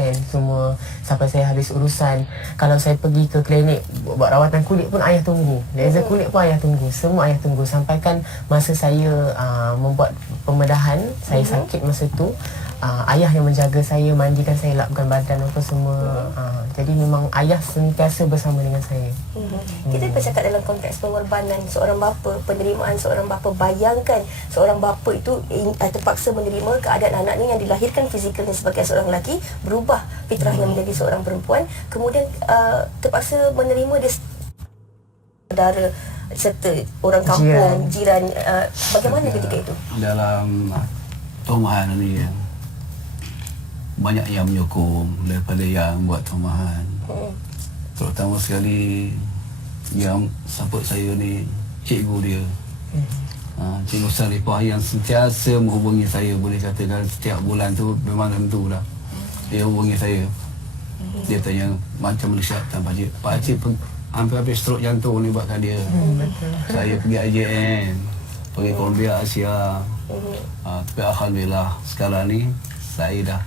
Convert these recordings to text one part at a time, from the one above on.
attend semua sampai saya habis urusan. Kalau saya pergi ke klinik buat rawatan kulit pun ayah tunggu, laser kulit pun ayah tunggu, semua ayah tunggu. Sampaikan masa saya membuat pembedahan, saya sakit masa tu, ayah yang menjaga saya, mandikan saya, lapkan badan apa semua. Jadi memang ayah sentiasa bersama dengan saya. Kita bercakap dalam konteks pengorbanan seorang bapa, penerimaan seorang bapa. Bayangkan seorang bapa itu terpaksa menerima keadaan anaknya yang dilahirkan fizikalnya sebagai seorang lelaki, berubah fitrahnya menjadi seorang perempuan, kemudian terpaksa menerima dia saudara serta orang kampung, jiran. Bagaimana ketika itu? Dalam tomahan ni banyak yang menyokong daripada yang buat tomahan. Terutama sekali yang support saya ni cikgu dia. Cikgu Saripah yang sentiasa menghubungi saya, boleh katakan setiap bulan tu memang tentu lah. Dia hubungi saya. Dia tanya macam mana Syah tak Pakcik. Pakcik hampir-hampir stroke jantung ni buatkan dia. Saya pergi IJN, pergi Columbia Asia. Tapi Alhamdulillah sekarang ni saya dah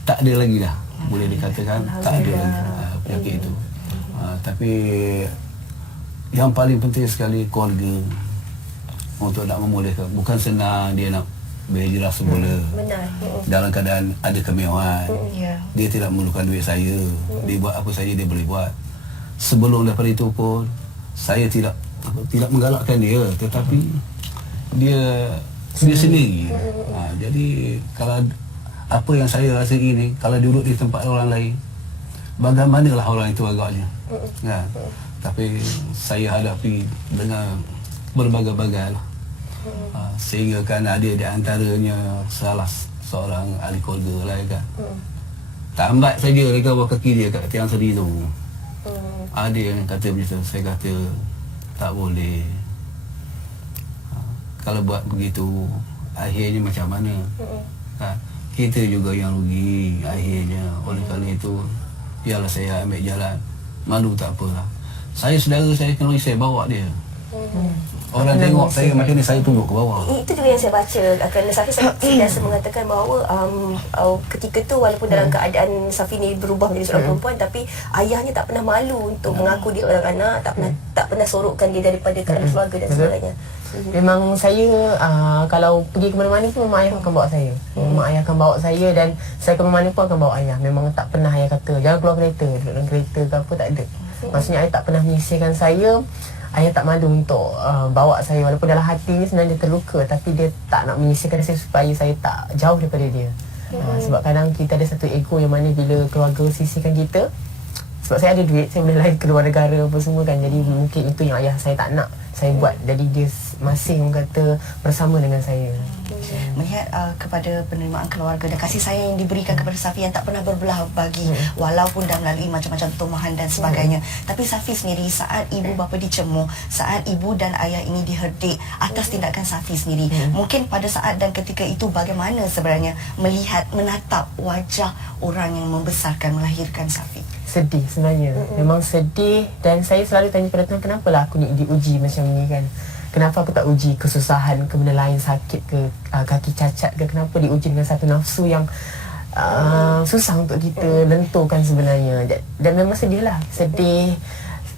tak ada lagi dah. Boleh dikatakan tak ada lagi penyakit itu. Tapi yang paling penting sekali keluarga untuk nak memulihkan. Bukan senang dia nak berhijrah semula. Benar. Dalam keadaan ada kemewahan. Dia tidak memerlukan duit saya. Dia buat apa saja dia boleh buat. Sebelum daripada itu pun saya tidak menggalakkan dia, tetapi dia sendiri. Jadi kalau apa yang saya rasa ini, kalau duduk di tempat orang lain, bagaimanalah orang itu agaknya. Tapi saya hadapi dengan berbagai-bagai lah. Sehingga kan ada di antaranya salah seorang ahli keluarga lah kan. Tambat saja mereka bawa kaki dia kat tiang seri tu. Ada yang kata begitu, saya kata tak boleh. Kalau buat begitu akhirnya macam mana? Kita juga yang rugi akhirnya. Oleh kerana itu biarlah saya ambil jalan. Malu tak apalah. Saya saudara saya kena saya bawa dia. Orang tengok saya macam ni, saya tunduk ke bawah. Itu juga yang saya baca. Kerana Safi sentiasa mengatakan bahawa ketika tu walaupun dalam keadaan Safi ni berubah menjadi seorang perempuan, tapi ayahnya tak pernah malu untuk mengaku dia orang anak, tak pernah sorokkan dia daripada keadaan keluarga dan sebagainya. Memang saya kalau pergi ke mana-mana pun memang ayah akan bawa saya. Memang ayah akan bawa saya, dan saya ke mana-mana pun akan bawa ayah. Memang tak pernah ayah kata jangan keluar kereta, duduk dalam kereta ke apa, tak ada. Maksudnya ayah tak pernah menyisihkan saya. Ayah tak malu untuk bawa saya, walaupun dalam hati sebenarnya dia terluka, tapi dia tak nak menyisihkan saya supaya saya tak jauh daripada dia. Sebab kadang kita ada satu ego yang mana bila keluarga sisihkan kita, sebab saya ada duit, saya boleh lain keluar negara apa semua kan. Jadi mungkin itu yang ayah saya tak nak saya buat. Jadi dia masih orang kata bersama dengan saya. Melihat kepada penerimaan keluarga dan kasih sayang yang diberikan kepada Safi yang tak pernah berbelah bagi, walaupun dah melalui macam-macam tomahan dan sebagainya. Tapi Safi sendiri, saat ibu bapa dicemooh, saat ibu dan ayah ini diherdik atas tindakan Safi sendiri, mungkin pada saat dan ketika itu bagaimana sebenarnya melihat, menatap wajah orang yang membesarkan, melahirkan Safi? Sedih sebenarnya. Memang sedih, dan saya selalu tanya pada Tuhan, kenapalah aku ni diuji macam ni kan. Kenapa aku tak uji kesusahan ke benda lain, sakit ke, kaki cacat ke, kenapa diuji dengan satu nafsu yang susah untuk kita lenturkan sebenarnya. Dan memang sedih lah, sedih.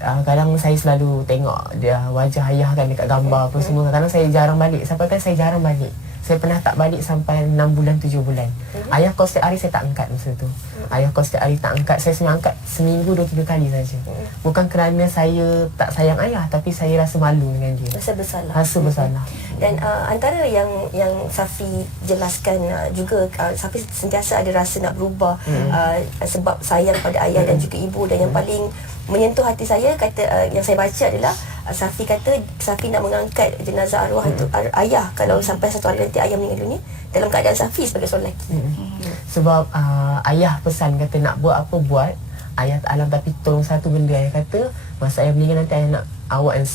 Kadang saya selalu tengok dia wajah ayah kan dekat gambar apa semua. Kadang saya jarang balik, sampai kan saya jarang balik. Saya pernah tak balik sampai 6 bulan, 7 bulan. Ayah call setiap hari, saya tak angkat masa tu. Ayah call setiap hari, tak angkat. Saya cuma angkat seminggu 2-3 kali saja. Bukan kerana saya tak sayang ayah, tapi saya rasa malu dengan dia. Rasa bersalah. Rasa bersalah. Dan antara yang Safi jelaskan juga, Safi sentiasa ada rasa nak berubah sebab sayang pada ayah dan juga ibu. Dan yang paling menyentuh hati saya, kata yang saya baca adalah Safi kata Safi nak mengangkat jenazah arwah itu ayah kalau sampai satu hari nanti ayah meninggal dunia dalam keadaan Safi sebagai seorang lelaki. Sebab ayah pesan kata nak buat apa buat, ayah tak alam, tapi tolong satu benda. Ayah kata masa ayah meninggal nanti ayah nak awak yang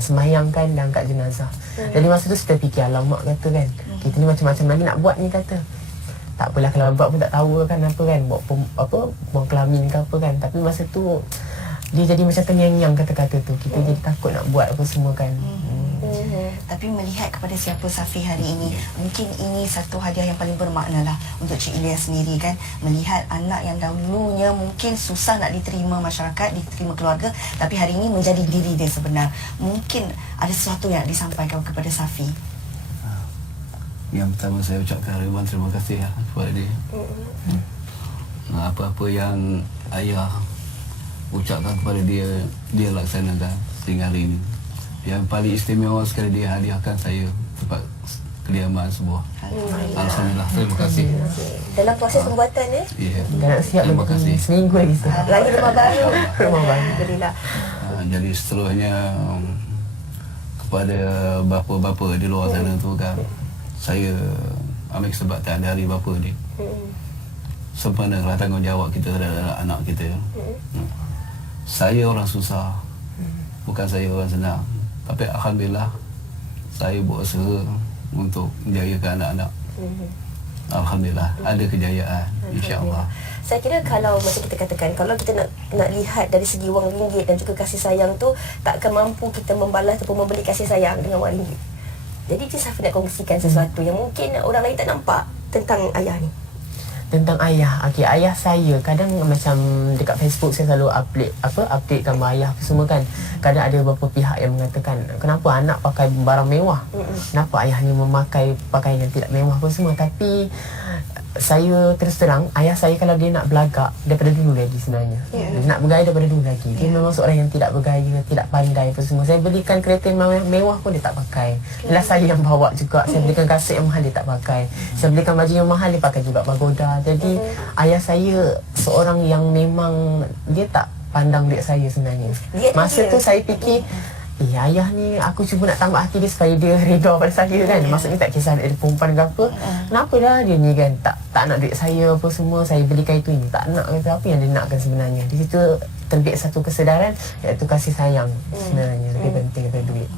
semayangkan dan angkat jenazah. Jadi masa tu saya fikir, alamak kata kan, kita ni macam-macam lagi nak buat ni kata. Tak apalah kalau buat pun tak tahu kan apa kan, buang kelamin ke apa kan. Tapi masa tu dia jadi macam terngiang-ngiang kata-kata tu. Kita jadi takut nak buat apa semua kan. Tapi melihat kepada siapa Safi hari ini, mungkin ini satu hadiah yang paling bermakna lah untuk Cik Ilyas sendiri kan. Melihat anak yang dahulunya mungkin susah nak diterima masyarakat, diterima keluarga, tapi hari ini menjadi diri dia sebenar. Mungkin ada sesuatu yang disampaikan kepada Safi. Yang pertama saya ucapkan ribuan terima kasih kepada dia. Apa-apa yang ayah ucapkan kepada dia, dia laksanakan sehingga hari ini. Yang paling istimewa sekali dia hadiahkan saya tempat kediaman sebuah. Alhamdulillah, terima kasih. Dalam proses pembuatan ya. Ya. Dah nak siap Terima lagi kasih. seminggu lagi tu. Lagi rumah baru. Rumah baru. Alhamdulillah. Jadi seterusnya kepada bapa-bapa di luar sana tu kan, saya ambil kesempatan dari bapa ni. Sebenarnya tanggungjawab kita terhadap anak kita. Saya orang susah, bukan saya orang senang. Tapi alhamdulillah saya buat usaha untuk menjayakan anak-anak. Alhamdulillah ada kejayaan, insya-Allah. Saya kira kalau macam kita katakan, kalau kita nak lihat dari segi wang ringgit dan juga kasih sayang tu, tak akan mampu kita membalas ataupun membeli kasih sayang dengan wang ringgit. Jadi Cik Safi nak kongsikan sesuatu yang mungkin orang lain tak nampak tentang ayah ni. Tentang ayah. Okey, ayah saya kadang macam dekat Facebook saya selalu update gambar ayah apa semua kan. Kadang ada beberapa pihak yang mengatakan, kenapa anak pakai barang mewah? Kenapa ayah ni memakai pakaian yang tidak mewah apa semua? Tapi saya terus terang, ayah saya kalau dia nak belagak daripada dulu lagi sebenarnya. Dia nak bergaya daripada dulu lagi. Dia memang seorang yang tidak bergaya, tidak pandai apa semua. Saya belikan kereta yang mewah pun dia tak pakai. Lah saya yang bawa juga. Saya belikan kasut yang mahal dia tak pakai. Saya belikan baju yang mahal dia pakai juga pagoda. Jadi ayah saya seorang yang memang dia tak pandang duit saya sebenarnya. Masa tu saya fikir, ayah ni aku cuba nak tambah hati dia supaya dia redha pada saya kan. Maksudnya tak kisah dia perempuan ke apa. Kenapa dah dia ni kan tak nak duit saya apa semua. Saya belikan itu ini. Tak nak kata apa yang dia nakkan sebenarnya. Di situ terbit satu kesedaran, iaitu kasih sayang sebenarnya lebih penting daripada duit.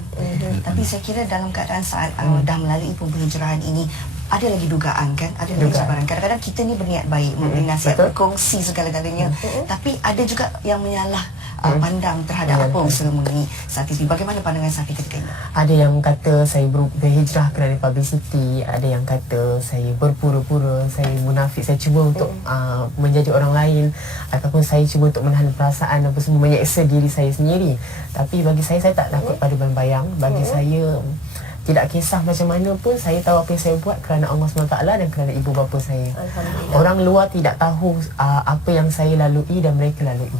Tapi saya kira dalam keadaan saat dah melalui pembelajaran ini, ada lagi dugaan kan, ada lagi cabaran. Kadang-kadang kita ni berniat baik, memberi nasihat, berkongsi segala-galanya, tapi ada juga yang menyalah pandang terhadap apa usaha mengenai Safi. Bagaimana pandangan Safi ketika ini? Ada yang kata saya berhijrah kerana publicity, ada yang kata saya berpura-pura, saya munafik, saya cuba untuk menjadi orang lain, ataupun saya cuba untuk menahan perasaan apa semua, menyeksa diri saya sendiri. Tapi bagi saya tak takut pada bayang-bayang. Bagi saya tidak kisah macam mana pun, saya tahu apa yang saya buat kerana Allah SWT dan kerana ibu bapa saya. Orang luar tidak tahu apa yang saya lalui dan mereka lalui.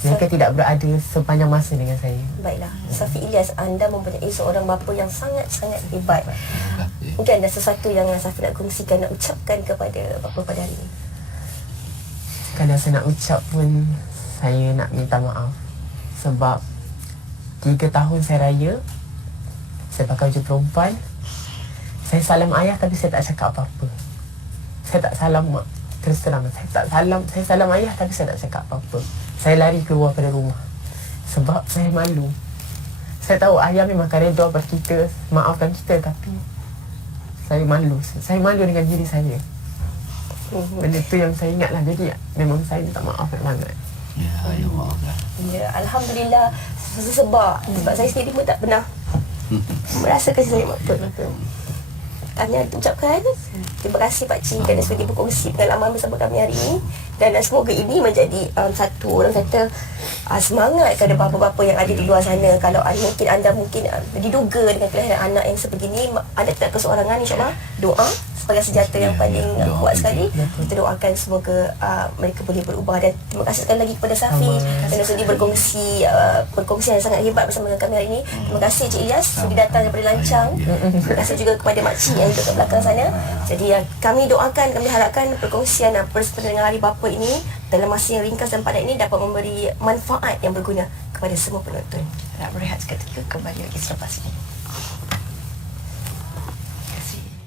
Mereka tidak berada sepanjang masa dengan saya. Baiklah, Safi Ilyas, anda mempunyai seorang bapa yang sangat-sangat hebat. Mungkin ada sesuatu yang Safi nak kongsikan, nak ucapkan kepada bapa pada hari ini. Kadang saya nak ucap pun, saya nak minta maaf. Sebab 3 tahun saya raya, saya pakai baju perempuan. Saya salam ayah tapi saya tak cakap apa-apa. Saya tak salam mak. Terus terang, saya salam ayah tapi saya tak cakap apa-apa. Saya lari keluar pada rumah sebab saya malu. Saya tahu ayah memang akan redha pada kita, maafkan kita, tapi saya malu. Saya malu dengan diri saya. Benda tu yang saya ingatlah. Jadi memang saya minta maaf banget. Ya, ya maaflah. Ya, alhamdulillah. Sebab saya sendiri pun tak pernah merasa kasih sayang betul. Hanya ucapkan terima kasih Pak Cik kerana sudi berkongsi pengalaman bersama kami hari ini, dan semoga ini menjadi satu orang kata semangat kepada bapa-bapa yang ada di luar sana. Kalau anda mungkin diduga dengan kelahiran anak yang sebegini, anda tidak keseorangan, insya-Allah doa sebagai senjata yang paling kuat sekali. Kita doakan semoga mereka boleh berubah. Dan terima kasih sekali lagi kepada Safi kerana sudi berkongsi perkongsian yang sangat hebat bersama dengan kami hari ini. Terima kasih Cik Ilyas sudi datang daripada Lancang. Terima kasih juga kepada makcik yang duduk kat belakang sana. Jadi kami doakan, kami harapkan perkongsian bersempena dengan Hari Bapa ini dalam masa yang ringkas dan padat ini dapat memberi manfaat yang berguna kepada semua penonton. Nak berehat seketika, kembali lagi selepas ini.